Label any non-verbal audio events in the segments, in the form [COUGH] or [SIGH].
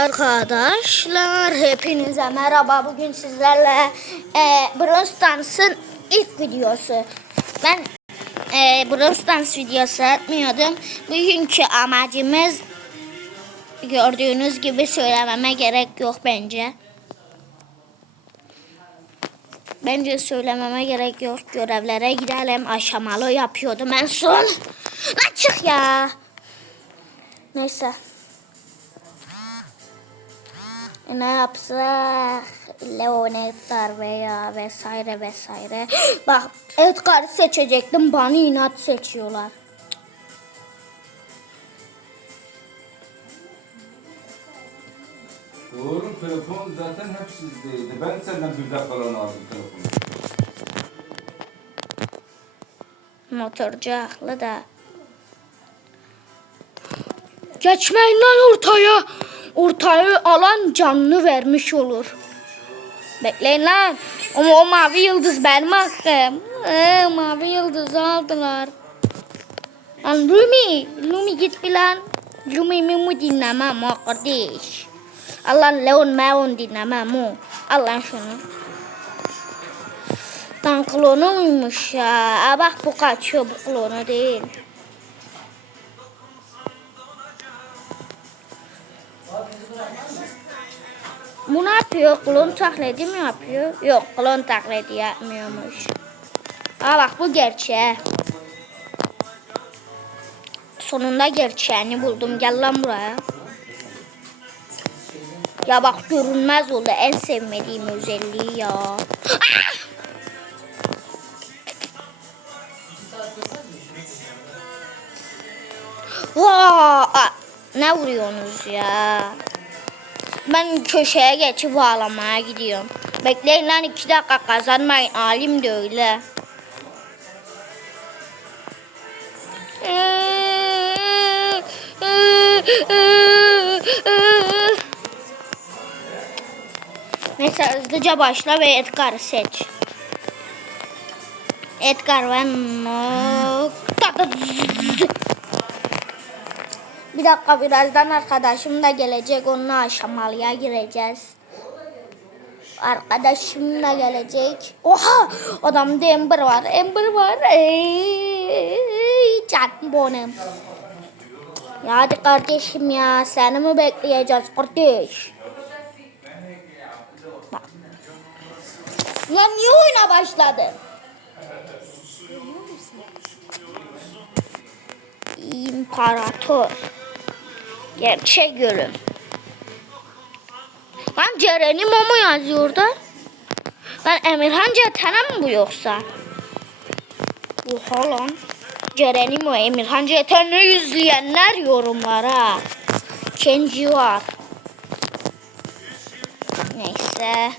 Arkadaşlar hepinize merhaba. Bugün sizlerle e, Brawl Stars'ın ilk videosu. Ben e, Brawl Stars videosu atmıyordum. Bugünkü amacımız gördüğünüz gibi söylememe gerek yok bence. Bence söylememe gerek yok. Görevlere gidelim. Aşamalı yapıyordum en son. Lan çık ya. Neyse. Ne yapsak? Leonetler veya vesaire vesaire. [GASPS] Bak Edgar'ı seçecektim. Bana inat seçiyorlar. Doğru telefon zaten hep sizdeydi. Ben senden bir dakikalarını aldım telefonu. Motorcu haklı da. Geçmeyin lan ortaya. Ortayı alan canını vermiş olur. Bekleyin lan. Ama o mavi yıldız benim hakkım. Ee, mavi yıldızı aldılar. Lan Lumi. Lumi git bir lan. Lumi mi dinlemem o kardeş. Allah Leon Meon dinlemem o. Al lan şunu. Lan klonuymuş ya. Aa, bak bu kaçıyor bu klonu değil. Bu ne yapıyor? Klon taklidi mi yapıyor? Yok klon taklidi yapmıyormuş. Aa bak bu gerçeği. Sonunda gerçeğini buldum. Gel lan buraya. Ya bak görünmez oldu. En sevmediğim özelliği ya. Ah! Aa, Ne vuruyorsunuz ya? Ben köşeye geçip ağlamaya gidiyorum. Bekleyin lan iki dakika kazanmayın. Alim de öyle. Neyse hızlıca başla ve Edgar'ı seç. Edgar ve nokta. Bir dakika birazdan arkadaşım da gelecek. Onunla aşamalıya gireceğiz. Arkadaşım da gelecek. Oha! Adamda Ember var. Ember var. Canım benim. Ya hadi kardeşim ya. Seni mi bekleyeceğiz kardeş? Lan niye oyuna başladın? İmparator. Gerçek ölüm. Lan Ceren'im o mu yazıyor da? Lan Emirhan Ceten'e mi bu yoksa? Oha lan. Ceren'im o Emirhan Ceten'i izleyenler yorumlara. Kenji var. Neyse.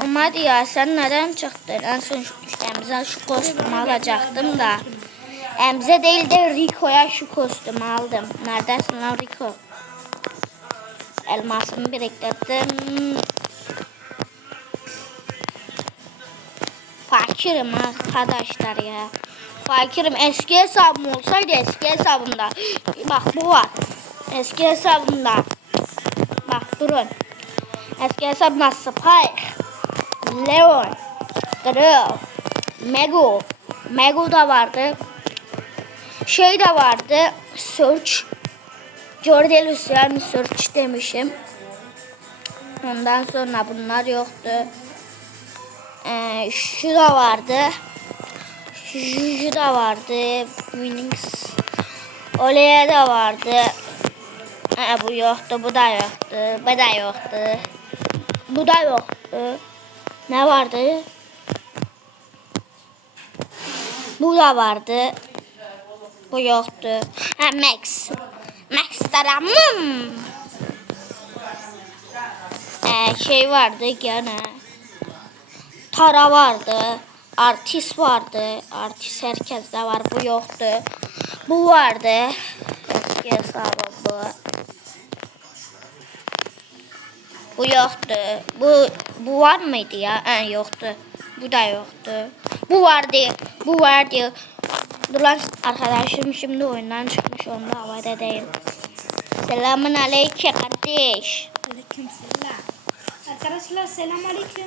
Ama ya sen neden çıktın? En son şu, Emze şu kostümü alacaktım da. Emze değil de Rico'ya şu kostümü aldım. Neredesin lan Rico? Elmasımı biriktirdim. Fakirim arkadaşlar ya. Fakirim eski hesabım olsaydı eski hesabımda. Bak bu var. Eski hesabımda. Bak durun. Eski hesabımda Spike. Leon. Grill. Mego. Mego da vardı. Şey de vardı. Search. Jordelius yani search demişim. Ondan sonra bunlar yoktu. Ee, şu da vardı. Şu da vardı. Phoenix. Olaya da vardı. Ee, bu yoktu. Bu da yoktu. Bu da yoktu. Bu da yoktu. Ne vardı? Bu da vardı. Bu yoktu. Ha Max. Max Taramım. Ee, şey vardı gene. Tara vardı. Artist vardı. Artist herkeste var. Bu yoktu. Bu vardı. Eski hesabım bu. Bu yoktu. Bu bu var mıydı ya? Ha, yoktu. Bu da yoktu. Bu vardı. Bu vardı. Dur lan arkadaşım şimdi oyundan çıkmış. Onu da havada değil. Selamun aleyküm kardeş. Aleykümselam. Arkadaşlar selamünaleyküm.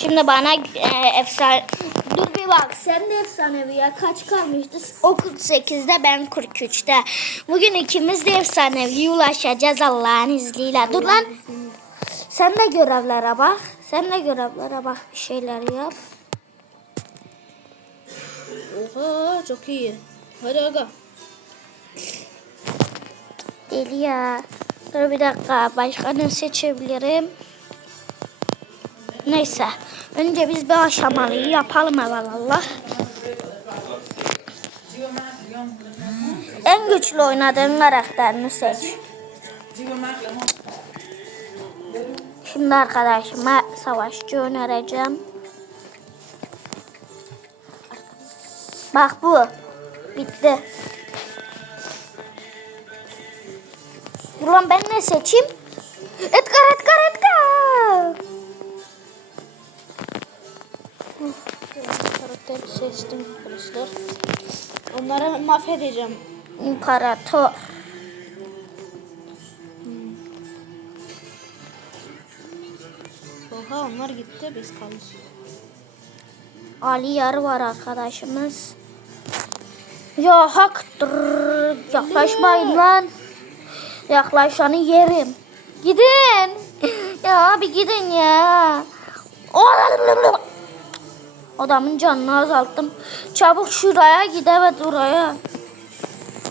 Şimdi bana e, efsane... Dur bir bak sen de efsanevi ya kaç kalmıştı? O 48'de ben 43'te. Bugün ikimiz de efsaneviye ulaşacağız Allah'ın izniyle. Dur lan. Sen de görevlere bak. Sen de görevlere bak bir şeyler yap. Oha çok iyi. Hadi aga. Deli ya. Dur bir dakika. Başka ne seçebilirim? Neyse. Önce biz bir aşamalıyı yapalım evvelallah. En güçlü oynadığın karakterini seç. Şimdi arkadaşıma savaşçı önereceğim. Bak bu. Bitti. Ulan ben ne seçeyim? Edgar, Edgar, Edgar. Karakteri seçtim arkadaşlar. Onları mahvedeceğim. İmparator. Oha onlar gitti biz kaldık. Ali Yarı var arkadaşımız. Ya haktır. Yaklaşmayın lan. Yaklaşanı yerim. Gidin. [LAUGHS] Ya bir gidin ya. Adamın canını azalttım. Çabuk şuraya git evet oraya.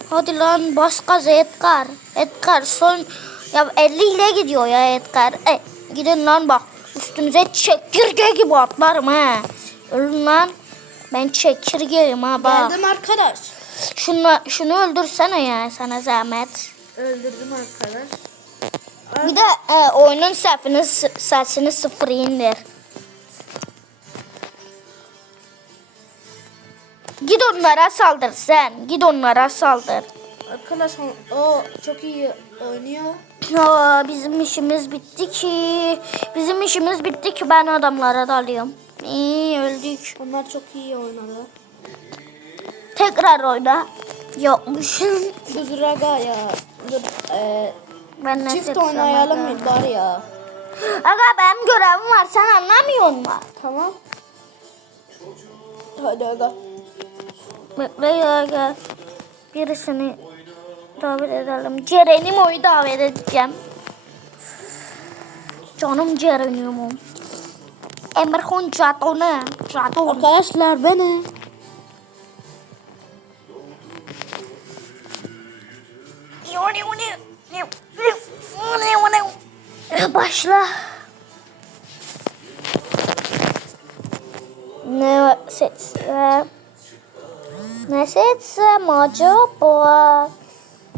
Hadi lan bas gaza Edgar. Edgar son ya 50 ile gidiyor ya Edgar. E, gidin lan bak üstünüze çekirge gibi atlarım ha. Ölün lan. Ben çekirgeyim ha bak. Geldim arkadaş. Şunu, şunu öldürsene ya sana zahmet. Öldürdüm arkadaş. Bir de e, oyunun sesini, sesini sıfır indir. Git onlara saldır sen. Git onlara saldır. Arkadaş o çok iyi oynuyor. Aa, bizim işimiz bitti ki. Bizim işimiz bitti ki ben adamlara dalıyorum. İyi öldük. Onlar çok iyi oynadı. Tekrar oyna. Yokmuşum. Dur aga ya. Dur. E, Ben çift oynayalım aga? mı bari ya? Aga benim görevim var sen anlamıyor musun? Tamam. Hadi aga. Bekle gel. Birisini davet edelim. Cerenimo'yu davet edeceğim. Canım Cerenimo. Emirhan Catone. Catone. Arkadaşlar beni. Başla. Ne seçsem? Ne seçsem acaba?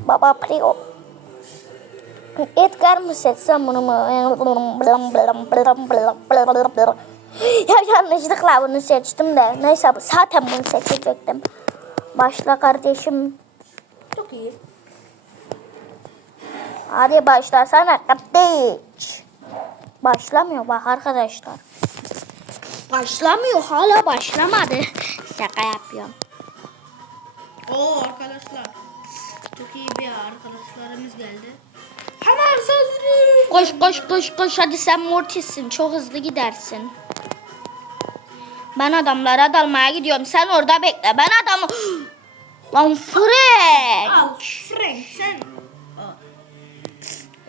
Baba Prio. Edgar mı seçsem bunu mu? Ya yanlışlıkla bunu seçtim de. Neyse zaten bunu seçecektim. Başla kardeşim. Çok iyi. Hadi başlasana kardeş. Başlamıyor bak arkadaşlar. Başlamıyor hala başlamadı. Şaka yapıyorum. Oo arkadaşlar. Çok iyi arkadaşlarımız geldi. Hemen saldırın. Koş koş koş koş hadi sen Mortis'sin çok hızlı gidersin. Ben adamlara dalmaya gidiyorum. Sen orada bekle. Ben adamı... [GASPS] Lan Frank. Al Frank sen.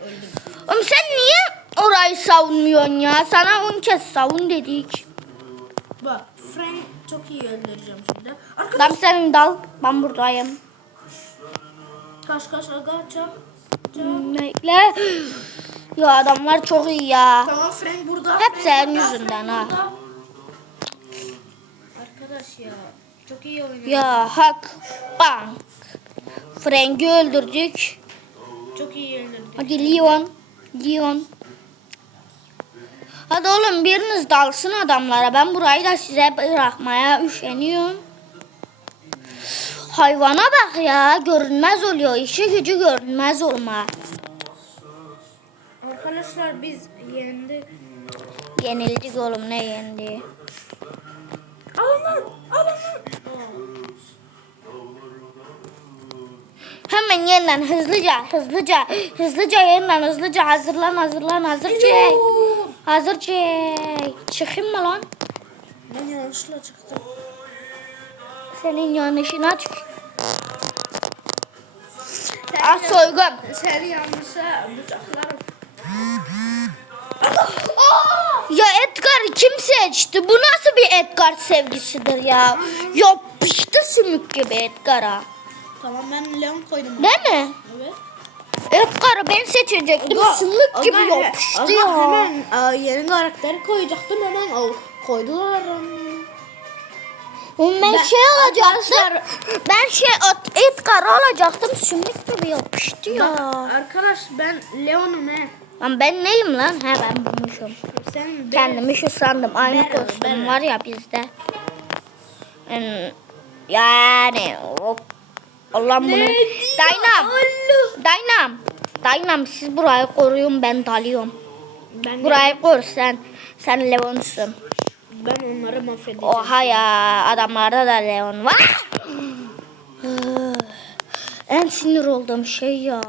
Öldüm. Oğlum sen niye orayı savunmuyorsun ya? Sana on kez savun dedik. Bak Frank çok iyi öldüreceğim şimdi. Arkadaş Ben senin dal. Ben buradayım. Kaç kaç aga. Çap. Bekle. [GASPS] Ya adamlar çok iyi ya. Tamam Frank burada. Hep Frank senin burada, yüzünden Frank ha. burada. Arkadaş ya. Çok iyi oynuyor. Ya hak. Bang. Frank'i öldürdük. Çok iyi öldürdü. Hadi Leon. Leon. Hadi oğlum biriniz dalsın adamlara. Ben burayı da size bırakmaya üşeniyorum. Hayvana bak ya. Görünmez oluyor. İşi gücü görünmez olma. Arkadaşlar biz yendik. Yenildik oğlum ne yendi? Alın lan. Alın lan. Aa. Hemen yeniden hızlıca, hızlıca, hızlıca yeniden hızlıca hazırlan, hazırlan, hazır çek. Hazır çek. Çıkayım mı lan? Ben yanlışlıkla çıktım. Senin yanlışına çık. Ah soygun. Seni yanlışa bıçaklarım. Ya Edgar kim seçti? Bu nasıl bir Edgar sevgisidir ya? Yapıştı sümük gibi Edgar'a. Tamam ben Leon koydum. Değil mi? Evet. Edgar'ı ben seçecektim. Sümük gibi Aga, yapıştı aga, ya. Hemen aa, yeni karakteri koyacaktım hemen o, koydular. Ben, Ben- şey alacaktım. Ben şey at- Edgar alacaktım. Sümük gibi yapıştı ya. Arkadaş ben Leon'um he. Lan ben neyim lan? He ben bulmuşum. Sen Kendimi şu sandım. Aynı kostüm var ya bizde. Yani hop. Allah bunu. Daynam. Daynam. Daynam siz burayı koruyun ben dalıyorum. Ben, Burayı koru sen. Sen Leon'sun. Ben onları mahvedeceğim. Oha ya adamlarda da Leon var. en sinir olduğum şey ya.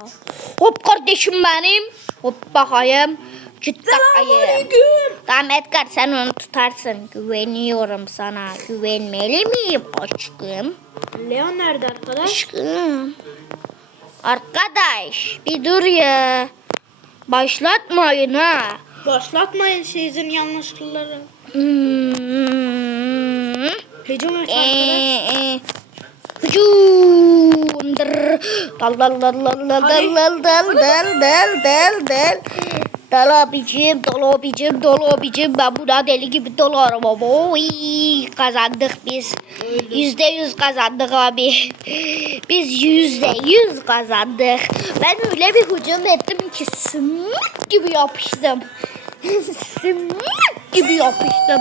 Hop kardeşim benim. Hop bakayım. Bakayım. Selamünaleyküm. Tamam Edgar sen onu tutarsın. Güveniyorum sana. Güvenmeli miyim aşkım? Leon nerede arkadaş? Aşkım. Arkadaş bir dur ya. Başlatmayın ha. Başlatmayın sizin yanlışlıkları. Hmm. Hücum arkadaş. Ee, Hücum. Dal dal dal dal dal Hadi. dal dal dal dal dal dal. Dal abicim, dal abicim, dal abicim. Ben buna deli gibi dalarım ama. Oy, kazandık biz. Yüzde yüz kazandık abi. Biz yüzde yüz kazandık. Ben öyle bir hücum ettim ki sümük gibi yapıştım. sümük gibi yapıştım.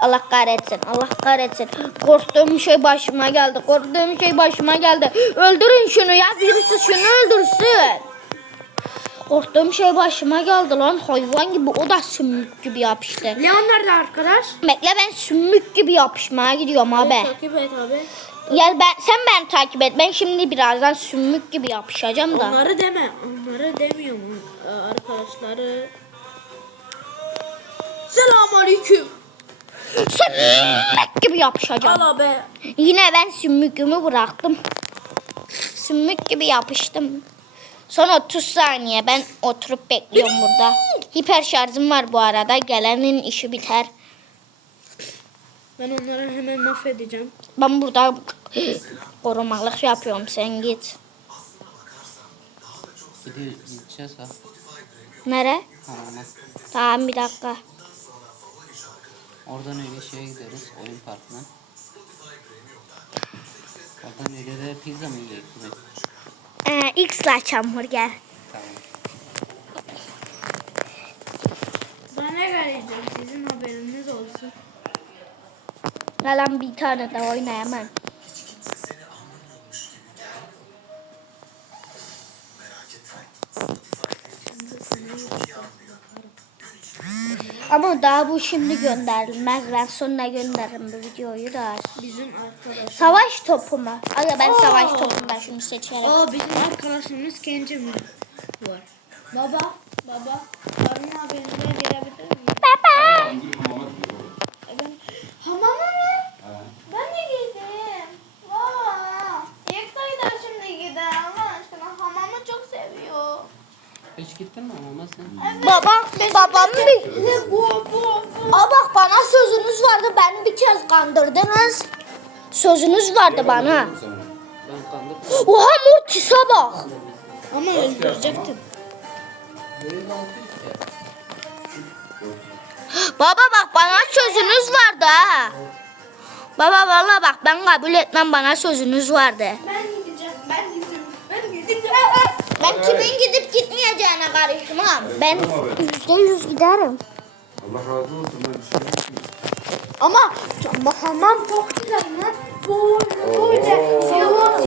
Allah kahretsin. Allah kahretsin. Korktuğum şey başıma geldi. Korktuğum şey başıma geldi. Öldürün şunu ya. Birisi şunu öldürsün. Korktuğum şey başıma geldi lan. Hayvan gibi o da sümük gibi yapıştı. Leon nerede arkadaş? Bekle ben sümük gibi yapışmaya gidiyorum abi. Evet, takip et abi. Ya ben sen beni takip et. Ben şimdi birazdan sümük gibi yapışacağım da. Onları deme. Onları demiyorum Ee, arkadaşları. Selamünaleyküm. Sümük gibi yapışacağım. Al abi. Yine ben sümükümü bıraktım. Sümük gibi yapıştım. Son 30 saniye ben oturup bekliyorum burada. Hiper şarjım var bu arada. Gelenin işi biter. Ben onları hemen mahvedeceğim. Ben burada korumalık yapıyorum. Sen git. Bir de gideceğiz ha. Nere? Tamam bir dakika. Oradan öyle şeye gideriz. Oyun parkına. Oradan öyle de pizza mı gibi? Ee, X-Large hamburger. Tamam. Ne vereceğim sizin haberiniz olsun. Lan bir tane de oynayamam. Daha bu şimdi gönderilmez. Ben sonra gönderirim bu videoyu da. Bizim arkadaş. Savaş topu mu? Aga ben Oo. savaş topundan şunu seçerim. Aa bizim arkadaşımız Kenci mi var? Baba, baba. Arın haberine gelebilir miyim? Baba. Ben hamama mı? Ben de gideyim. Baba. Yektay'dan şimdi gider Allah aşkına. Hamamı çok seviyor. Hiç gittin mi hamama sen? Baba, babam bir... Ne bu. Vardı. Beni bir kez kandırdınız. Sözünüz vardı bana. Ben. Oha Mortis'e bak. Ama öldürecektim. Baba bak bana sözünüz vardı ha. Baba vallahi bak ben kabul etmem bana sözünüz vardı. Ben gideceğim. Ben gideceğim. Ben gideceğim. Ben kimin gidip gitmeyeceğine karışmam. Ben yüzde yüz giderim. Allah razı olsun. Ben yapmıyorum. Ama ama hamam çok güzel lan. Böyle böyle.